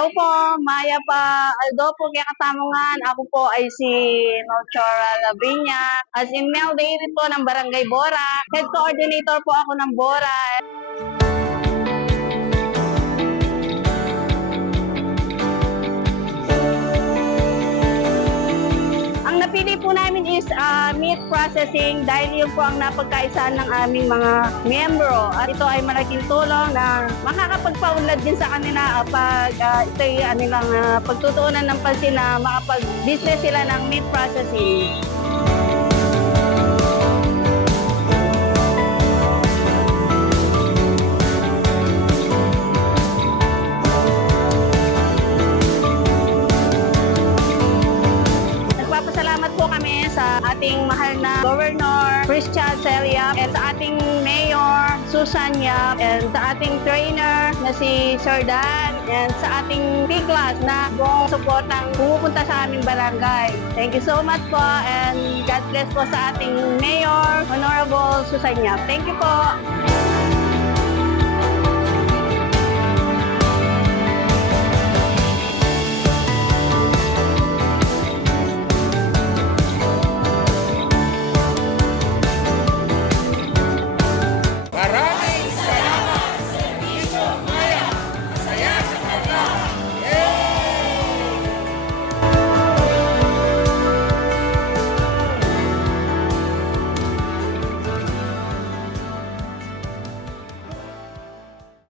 Hello po, Maya pa. Aldo po kaya kasamungan. Ako po ay si Melchora Lavinia. As in Mel David po ng Barangay Bora. Head coordinator po ako ng Bora. Ang napili po namin is meat processing dahil yun po ang napagkaisaan ng aming mga miyembro. At ito ay malaking tulong na makakapagpaunlad din sa kanila pag ito ay nilang pagtutuunan ng pansin na makapag-business sila ng meat processing. Salamat po kami sa ating mahal na Governor Christian Celia and sa ating Mayor Susan Yap and sa ating trainer na si Sir Dan and sa ating P-Class na buong supportang pumupunta sa aming barangay. Thank you so much po and God bless po sa ating Mayor Honorable Susan Yap. Thank you po.